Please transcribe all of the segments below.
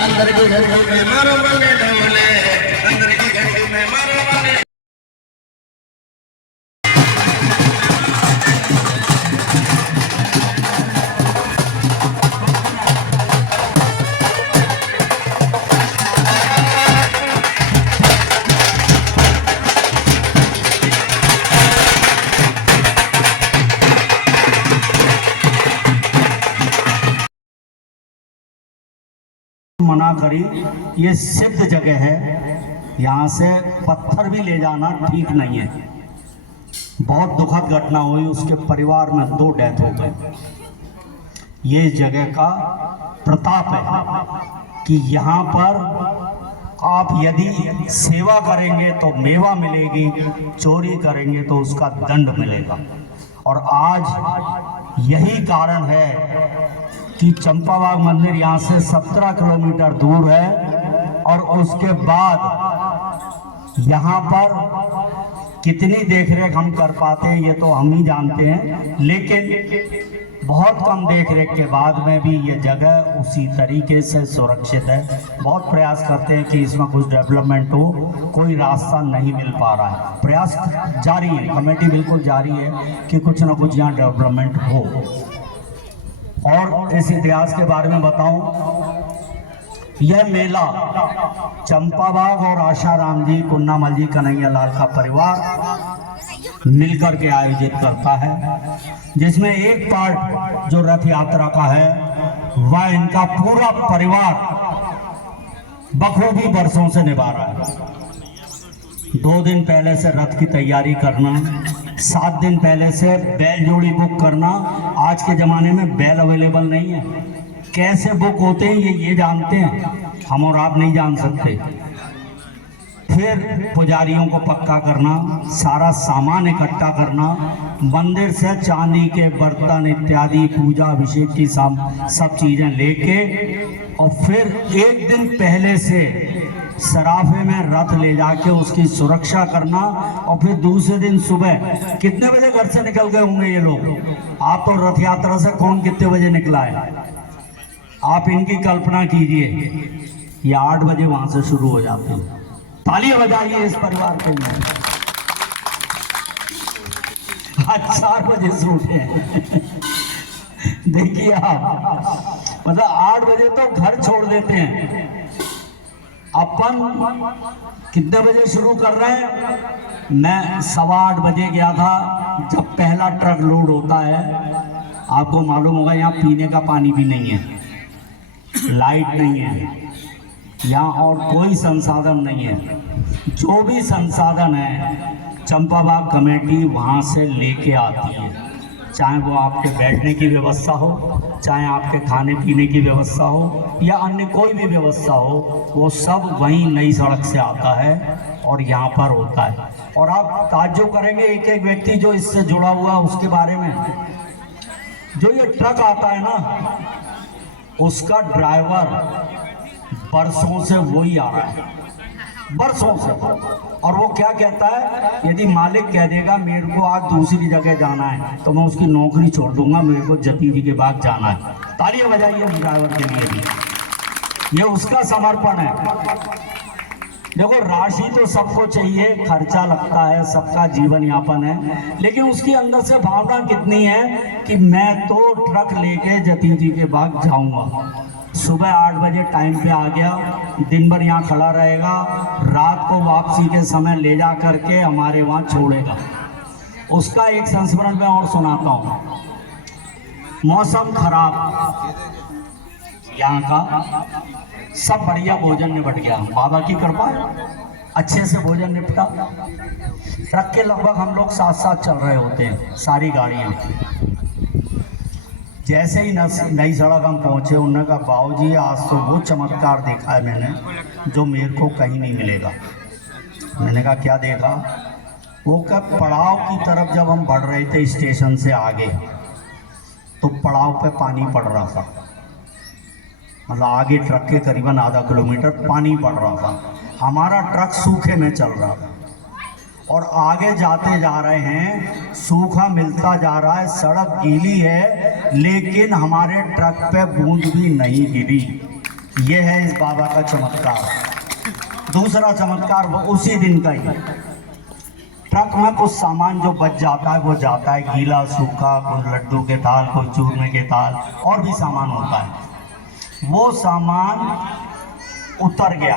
अंदर की घड़ी में मारो बने डोले, अंदर की घड़ी में मारो बने। मना करी, ये सिद्ध जगह है, यहाँ से पत्थर भी ले जाना ठीक नहीं है। बहुत दुखद घटना हुई, उसके परिवार में 2 डेथ हो गए। ये जगह का प्रताप है कि यहाँ पर आप यदि सेवा करेंगे तो मेवा मिलेगी, चोरी करेंगे तो उसका दंड मिलेगा। और आज यही कारण है कि चंपाबाग मंदिर यहाँ से 17 किलोमीटर दूर है और उसके बाद यहाँ पर कितनी देखरेख हम कर पाते हैं ये तो हम ही जानते हैं, लेकिन बहुत कम देखरेख के बाद में भी ये जगह उसी तरीके से सुरक्षित है। बहुत प्रयास करते हैं कि इसमें कुछ डेवलपमेंट हो, कोई रास्ता नहीं मिल पा रहा है। प्रयास जारी है, कमेटी बिल्कुल जारी है कि कुछ ना कुछ यहाँ डेवलपमेंट हो। और इस इतिहास के बारे में बताऊं, यह मेला चंपाबाग और आशाराम जी, कुन्नामल जी, कन्हैया लाल का परिवार मिलकर के आयोजित करता है, जिसमें एक पार्ट जो रथ यात्रा का है वह इनका पूरा परिवार बखूबी बरसों से निभा रहा है। 2 दिन पहले से रथ की तैयारी करना, 7 दिन पहले से बैल जोड़ी बुक करना। आज के ज़माने में बैल अवेलेबल नहीं है, कैसे बुक होते हैं ये जानते हैं, हम और आप नहीं जान सकते। फिर पुजारियों को पक्का करना, सारा सामान इकट्ठा करना, मंदिर से चांदी के बर्तन इत्यादि, पूजा अभिषेक की सब चीज़ें लेके, और फिर 1 दिन पहले से सराफे में रथ ले जाके उसकी सुरक्षा करना। और फिर दूसरे दिन सुबह कितने बजे घर से निकल गए होंगे ये लोग? आप तो रथ यात्रा से कौन कितने बजे निकला है? आप इनकी कल्पना कीजिए, ये 8 बजे वहां से शुरू हो जाते हैं। तालियां बजाइए इस परिवार के लिए। आज 4 बजे से उठे देखिए आप, मतलब 8 बजे तो घर छोड़ देते हैं। अपन कितने बजे शुरू कर रहे हैं? मैं 7:15 बजे गया था, जब पहला ट्रक लोड होता है। आपको मालूम होगा यहाँ पीने का पानी भी नहीं है, लाइट नहीं है यहाँ, और कोई संसाधन नहीं है। जो भी संसाधन है चंपाबाग कमेटी वहाँ से लेके आती है, चाहे वो आपके बैठने की व्यवस्था हो, चाहे आपके खाने पीने की व्यवस्था हो, या अन्य कोई भी व्यवस्था हो, वो सब वहीं नई सड़क से आता है और यहाँ पर होता है। और आप ताज्जुब करेंगे, एक एक व्यक्ति जो इससे जुड़ा हुआ उसके बारे में। जो ये ट्रक आता है ना, उसका ड्राइवर बरसों से वही आ रहा है, बरसों से। और वो क्या कहता है, यदि मालिक कह देगा मेरे को आज दूसरी जगह जाना है तो मैं उसकी नौकरी छोड़ दूंगा, मेरे को जती जी के बाग जाना है। तालियां बजाइए उस ड्राइवर के लिए भी, ये उसका समर्पण है। देखो राशि तो सबको चाहिए, खर्चा लगता है, सबका जीवन यापन है, लेकिन उसके अंदर से भावना कितनी है कि मैं तो ट्रक लेके जती जी के बाग जाऊंगा। सुबह 8 बजे टाइम पे आ गया, दिन भर यहाँ खड़ा रहेगा, रात को वापसी के समय ले जा करके हमारे वहाँ छोड़ेगा। उसका एक संस्मरण में और सुनाता हूँ। मौसम खराब, यहाँ का सब बढ़िया भोजन निपट गया, बाबा की कृपा, अच्छे से भोजन निपटा। ट्रक के लगभग हम लोग साथ साथ चल रहे होते हैं, सारी गाड़ियाँ। जैसे ही नई सड़क हम पहुँचे, उन्होंने कहा बाबूजी आज तो वो चमत्कार देखा है मैंने जो मेरे को कहीं नहीं मिलेगा। मैंने कहा क्या देखा? वो कब पड़ाव की तरफ जब हम बढ़ रहे थे स्टेशन से आगे, तो पड़ाव पे पानी पड़ रहा था, मतलब आगे ट्रक के करीबन आधा किलोमीटर पानी पड़ रहा था। हमारा ट्रक सूखे में चल रहा था और आगे जाते जा रहे हैं, सूखा मिलता जा रहा है, सड़क गीली है, लेकिन हमारे ट्रक पे बूंद भी नहीं गिरी। ये है इस बाबा का चमत्कार। दूसरा चमत्कार वो उसी दिन का ही, ट्रक में कुछ सामान जो बच जाता है वो जाता है, गीला सूखा, कोई लड्डू के ताल, कोई चूरमे के ताल, और भी सामान होता है। वो सामान उतर गया,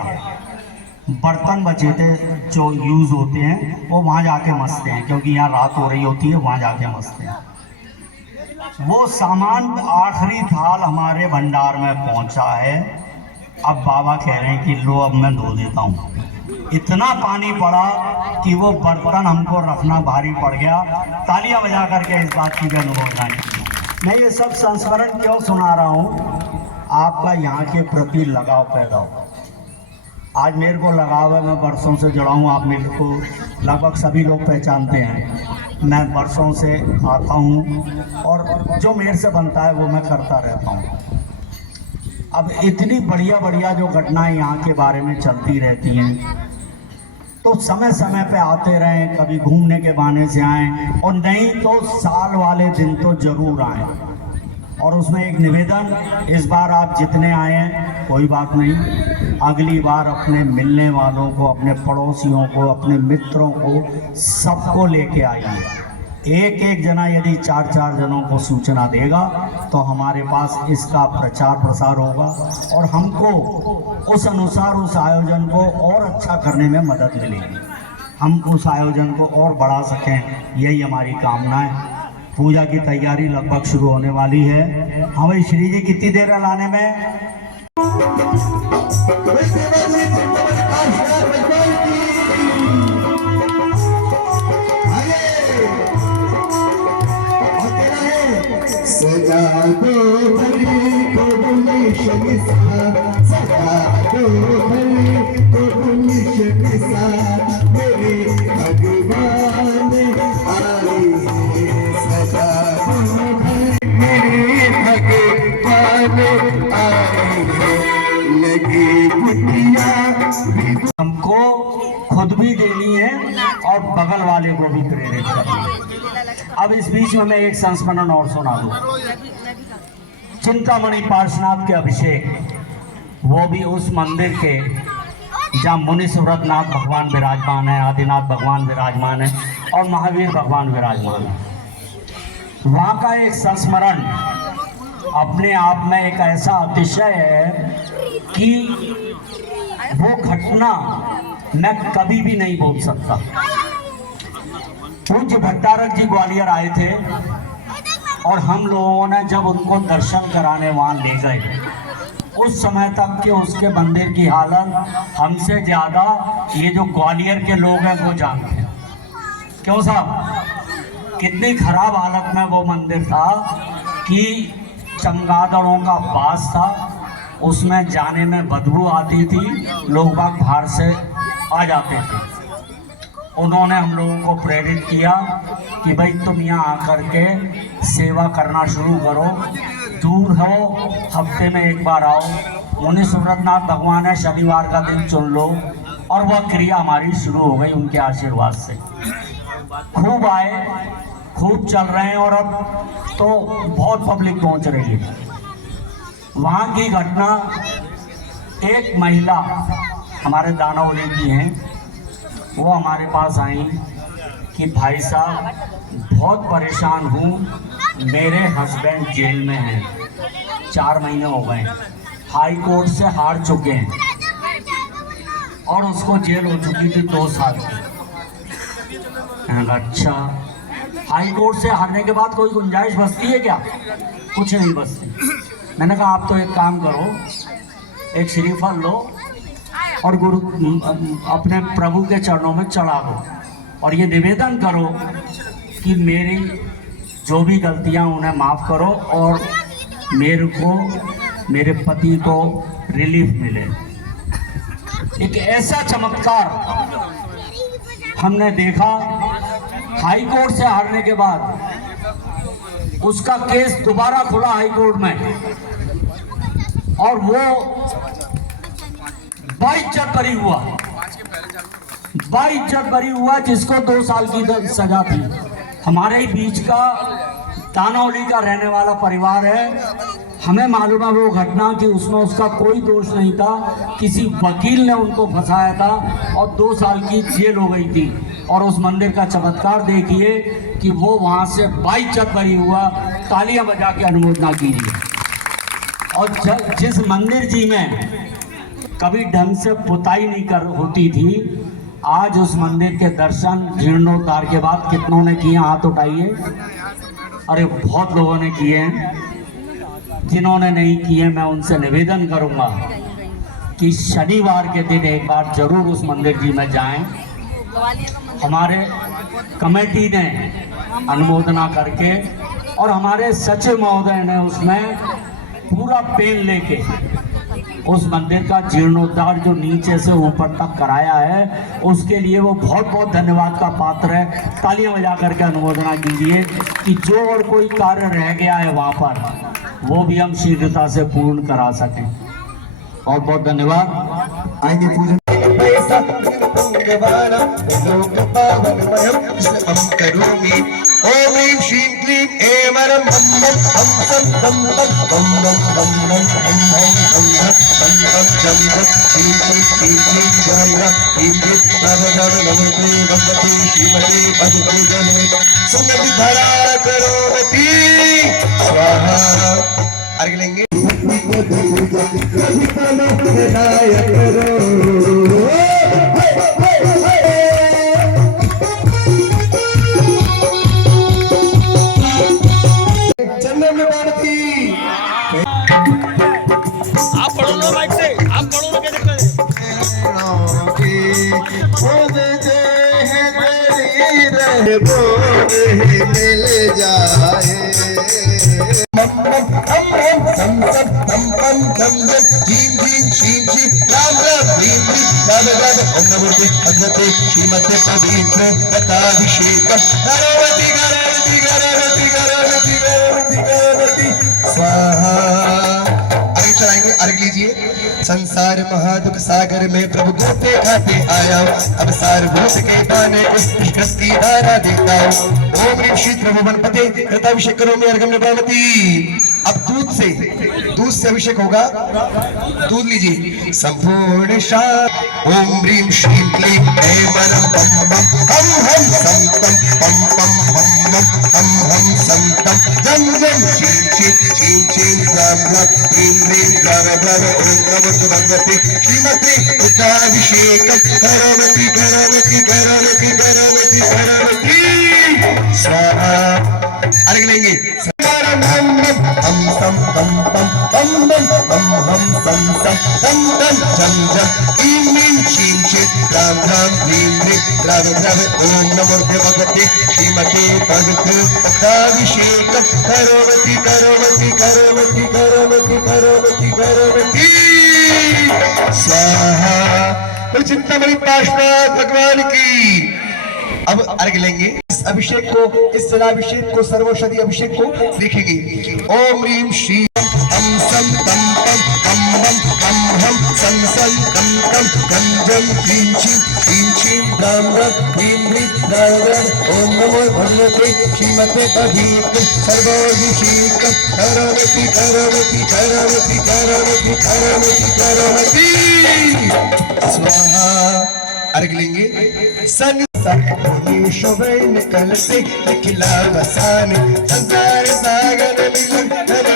बर्तन बचे थे जो यूज़ होते हैं वो वहाँ जाके मसते हैं, क्योंकि यहाँ रात हो रही होती है, वहाँ जाके मसते हैं। वो सामान आखिरी थाल हमारे भंडार में पहुँचा है। अब बाबा कह रहे हैं कि लो अब मैं धो देता हूँ। इतना पानी पड़ा कि वो बर्तन हमको रखना भारी पड़ गया। तालियां बजा करके इस बात की भी अनुमोदना की। मैं ये सब संस्मरण क्यों सुना रहा हूँ? आपका यहाँ के प्रति लगाव पैदा हो। आज मेरे को लगाव है, मैं बरसों से जुड़ा हूँ, आप मेरे को लगभग सभी लोग पहचानते हैं। मैं बरसों से आता हूँ और जो मेरे से बनता है वो मैं करता रहता हूँ। अब इतनी बढ़िया बढ़िया जो घटनाएं यहाँ के बारे में चलती रहती हैं, तो समय समय पे आते रहें, कभी घूमने के बहाने से आएँ, और नहीं तो साल वाले दिन तो जरूर आएँ। और उसमें एक निवेदन, इस बार आप जितने आए हैं कोई बात नहीं, अगली बार अपने मिलने वालों को, अपने पड़ोसियों को, अपने मित्रों को, सबको लेके आइए। एक एक जना यदि 4-4 जनों को सूचना देगा तो हमारे पास इसका प्रचार प्रसार होगा और हमको उस अनुसार उस आयोजन को और अच्छा करने में मदद मिलेगी। हम उस आयोजन को और बढ़ा सकें, यही हमारी कामना है। पूजा की तैयारी लगभग शुरू होने वाली है। हमें श्री जी कितनी देर है लाने में? सजा दो हरि को सजा दो हरि को मेरे भगवान आए, सजा दो मेरे भगवान आए, लगी बुटिया हमको खुद भी देनी है और बगल वाले को भी प्रेरित करना है। अब इस बीच में मैं एक संस्मरण और सुना दूं। चिंतामणि पार्श्वनाथ के अभिषेक, वो भी उस मंदिर के जहाँ मुनि सुव्रतनाथ भगवान विराजमान है, आदिनाथ भगवान विराजमान है और महावीर भगवान विराजमान है। वहाँ का एक संस्मरण अपने आप में एक ऐसा अतिशय है कि वो घटना मैं कभी भी नहीं भूल सकता। पूज्य भट्टारक जी ग्वालियर आए थे और हम लोगों ने जब उनको दर्शन कराने वहाँ ले गए, उस समय तक के उसके मंदिर की हालत हमसे ज़्यादा ये जो ग्वालियर के लोग हैं वो जानते हैं। क्यों साहब, कितनी खराब हालत में वो मंदिर था कि चमगादड़ों का वास था, उसमें जाने में बदबू आती थी, लोग बाग बाहर से आ जाते थे। उन्होंने हम लोगों को प्रेरित किया कि भाई तुम यहाँ आकर के सेवा करना शुरू करो, दूर हो, हफ्ते में एक बार आओ, मुनि सुव्रतनाथ भगवान है, शनिवार का दिन चुन लो। और वह क्रिया हमारी शुरू हो गई उनके आशीर्वाद से। खूब आए, खूब चल रहे हैं और अब तो बहुत पब्लिक पहुँच रही है। वहाँ की घटना, एक महिला हमारे दानावली की हैं, वो हमारे पास आई कि भाई साहब बहुत परेशान हूँ, मेरे हस्बैंड जेल में हैं, 4 महीने हो गए, हाई कोर्ट से हार चुके हैं और उसको जेल हो चुकी थी 2 साल की। मैंने कहा अच्छा, हाई कोर्ट से हारने के बाद कोई गुंजाइश बचती है क्या? कुछ नहीं बचती। मैंने कहा आप तो एक काम करो, एक श्रीफल लो और गुरु अपने प्रभु के चरणों में चढ़ा दो और ये निवेदन करो कि मेरी जो भी गलतियां उन्हें माफ़ करो और मेरे को, मेरे पति को रिलीफ मिले। एक ऐसा चमत्कार हमने देखा, हाई कोर्ट से हारने के बाद उसका केस दोबारा खुला हाई कोर्ट में और वो बाइज्जत बरी हुआ, बाइज्जत बरी हुआ, जिसको 2 साल की सजा थी। हमारे ही बीच का दानावली का रहने वाला परिवार है, हमें मालूम है वो घटना कि उसमें उसका कोई दोष नहीं था, किसी वकील ने उनको फंसाया था और 2 साल की जेल हो गई थी। और उस मंदिर का चमत्कार देखिए कि वो वहाँ से बाइज्जत बरी हुआ। तालियां बजा के अनुमोदना कीजिए। और जिस मंदिर जी में कभी ढंग से पुताई नहीं होती थी, आज उस मंदिर के दर्शन जीर्णोद्धार के बाद कितनों ने किए? हाथ उठाइए। अरे बहुत लोगों ने किए हैं। जिन्होंने नहीं किए मैं उनसे निवेदन करूंगा कि शनिवार के दिन एक बार जरूर उस मंदिर जी में जाएं। हमारे कमेटी ने अनुमोदना करके और हमारे सचिव महोदय ने उसमें पूरा पेन लेके उस मंदिर का जीर्णोद्धार जो नीचे से ऊपर तक कराया है, उसके लिए वो बहुत बहुत धन्यवाद का पात्र है। तालियां बजा करके अनुमोदना कीजिए कि जो और कोई कार्य रह गया है वहाँ पर वो भी हम शीघ्रता से पूर्ण करा सकें। बहुत बहुत धन्यवाद। आएंगे पूजन पैसा वाला लोक पावनमयम हम करोमि। ओम ह्रीं श्रीं क्लीं ऐं वरं बम बम हम सम बम बम बम बम बम बम हम हम बम जम जम श्रीं श्रीं श्रीं जय ह्रीं ह्रीं नव नमोते भगवती श्रीमते पद्मे जने सुगंधि धरा करोति स्वाहा। अर्घ लेंगे। चंदन में बारती आप पढ़ो लो माइक से, आप पढ़ो लो, क्या दिक्कत है? मिल जाए भगवते श्रीमते पवित्र कथाभिषेक गणपति गणपति गणपति गणपति गणपति गणपति स्वाहा। आगे चलाएंगे। अर्घ लीजिए। संसार महादुख सागर में प्रभु गोते खाते आया, अब सारभूत के पाने उस कृष्ण की धारा देखता हूँ। ओम ह्रीं श्री प्रभु गणपते कृताभिषेक करो में अर्घम निभावती। अब दूध से अभिषेक होगा। दूध लीजिए। संपूर्ण शांत। ओम ह्रीं श्रीं क्लीं ऐं वरं बम बम हम सम तम पम पम हम सम तम जम जम चीं चीं चीं चीं राम राम ह्रीं ह्रीं राम राम ओम नमो भगवते श्रीमते कृताभिषेकं करोमि करोमि करोमि करोमि करोमि स्वाहा। अर्घ लेंगे। हम सम तम पम पम बम हम सम सम तम तम जम जम ईं मीं शीं शीं राम राम ह्रीं ह्रीं राम राम ओम नमो भगवते श्रीमते पवित्र कथाभिषेकं करोमि करोमि करोमि करोमि करोमि करोमि स्वाहा। तो चिंतामणि पार्श्वनाथ भगवान की। अब अर्घ लेंगे। इस अभिषेक को, इस जलाभिषेक को, सर्वौषधि अभिषेक को लिखेंगे। ओम ह्रीं श्रीं हम सम तम पम हम సం సం కం కం గం జం క్లీం చీం రాం రాం హ్రీం హ్రీం రాం ఓం నమో భగవతే శ్రీమతే పవిత్ర సర్వాభిషేకం కరోమతి కరోమతి కరోమతి కరోమతి కరోమతి కరోమతి स्वाहा अर्घ लेंगे शोभन कल से निकला बसाने संसार सागर मिलन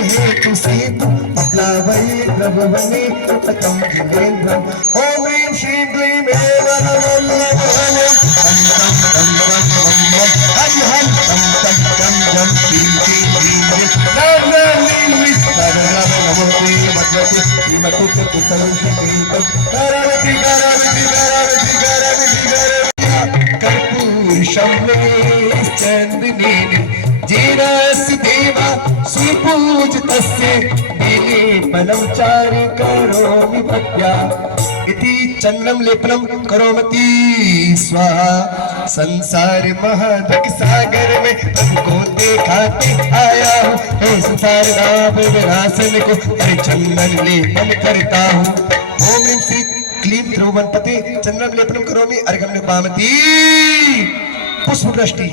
हेतु सीतु अपना वही प्रभु बने उत्तम जिनेन्द्र ओम ह्रीं श्रीं क्लीं हम हम तम तम जम जम क्लीं क्लीं क्लीं राम राम लीं नमो भगवते श्रीमते करावती करावती करावती करावती कर्पूर शम्भे चंदनी जीरस देवा सुपूज तस्य दिले पलम चारि करोमि भक्त्या इति चंद्रम लेपनम करोमति स्वाहा संसार महादुख सागर में प्रभु को दिखाते आया हूँ हे संसार नाभ विनाशन को हरि चंदन लेपन करता हूँ ओम ह्रीं श्री क्लीं ध्रुवनपते चंद्रम लेपनम करोमि अर्घम पामती पुष्पवृष्टि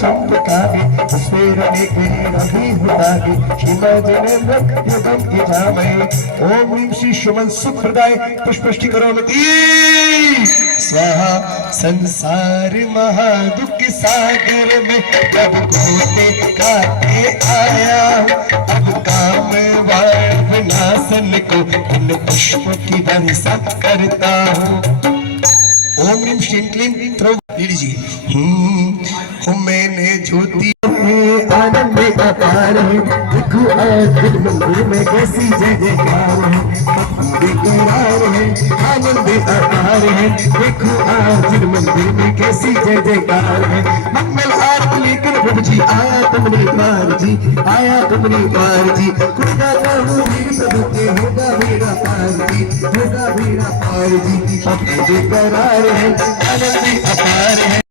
चंद्रकागे पुष्पेरणे क्रीडहि हुतागे श्रीमज्जनेन्द्र युगं यजामहे ओम ह्रीं श्री शुमन सुखप्रदाय पुष्पवृष्टि करोमि स्वाहा संसार महादुख सागर में जब घोटे काटे आया अब काम विनाशन को इन पुष्प की वर्षा करता हूँ ओम ह्रीं श्रीं क्लीं लीजिए मैंने ज्योति आनंद अपार है देखो आज मंदिर में कैसी जय जयकार है बेकरार है आनंद अपार है देखो आज मंदिर में कैसी जय जयकार है मंगल आरती लेकर प्रभु जी आया तुमने द्वार जी आया तुमने द्वार जी खुदा का हूँ वीर प्रभु के होगा मेरा पार जी होगा मेरा पार जी बेकरार है आनंद अपार है